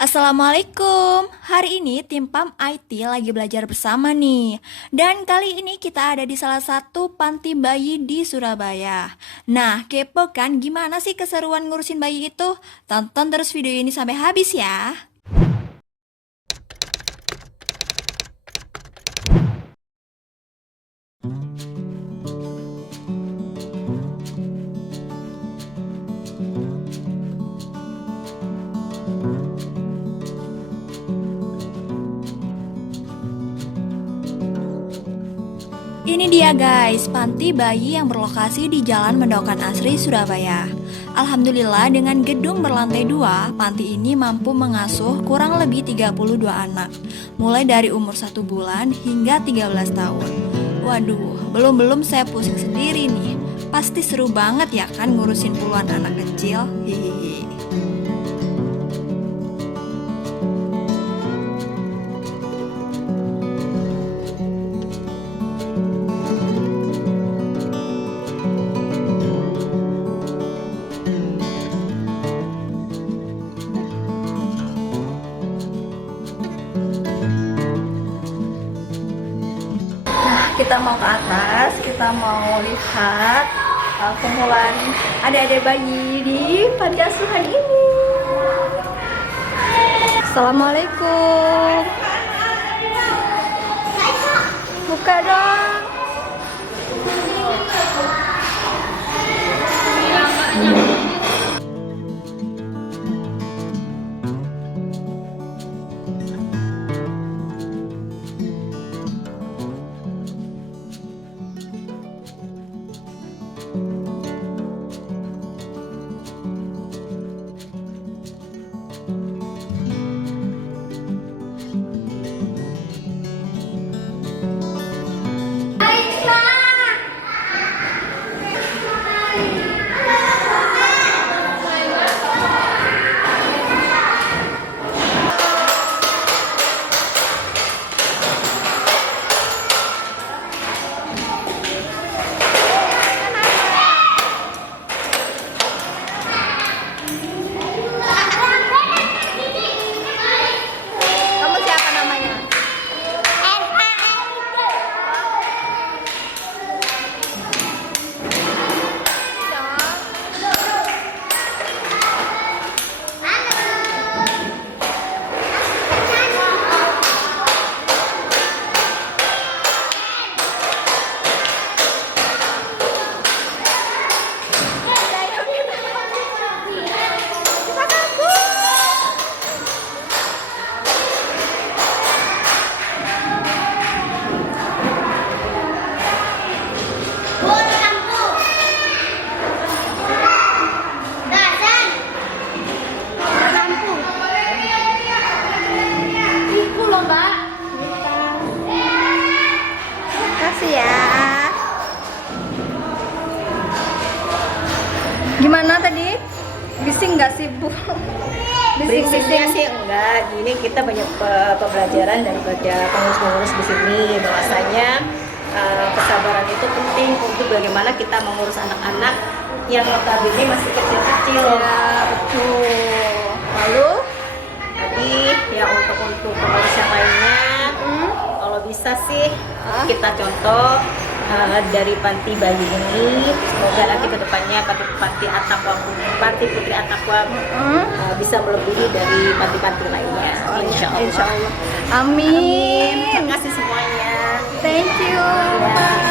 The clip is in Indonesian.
Assalamualaikum. Hari ini tim PAM IT lagi belajar bersama nih. Dan kali ini kita ada di salah satu panti bayi di Surabaya. Nah, kepo kan gimana sih keseruan ngurusin bayi itu? Tonton terus video ini sampai habis ya. Ini dia guys, panti bayi yang berlokasi di Jalan Mendokan Asri, Surabaya. Alhamdulillah dengan gedung berlantai 2, panti ini mampu mengasuh kurang lebih 32 anak, mulai dari umur 1 bulan hingga 13 tahun. Waduh, belum saya pusing sendiri nih. Pasti seru banget ya kan ngurusin puluhan anak kecil. Hihihi. Kita mau ke atas, kita mau lihat kumpulan adik-adik bayi di panti asuhan ini. Assalamualaikum. Buka dong. Kamu siapa namanya? Kasih ya. Gimana tadi? Bising nggak sih Bu? Berisiknya sih enggak, gini kita banyak pembelajaran daripada pengurus-pengurus di sini bahwasanya kesabaran itu penting untuk bagaimana kita mengurus anak-anak yang notabene masih kecil-kecil. Ya, betul. Lalu Jadi ya untuk pengurus yang lainnya, kalau bisa sih kita contoh dari panti bayi ini, semoga nanti kedepannya panti Putri At-Taqwa bisa melebihi dari panti-panti lainnya. Insya Allah. Amin. Terima kasih semuanya. Thank you. Bye.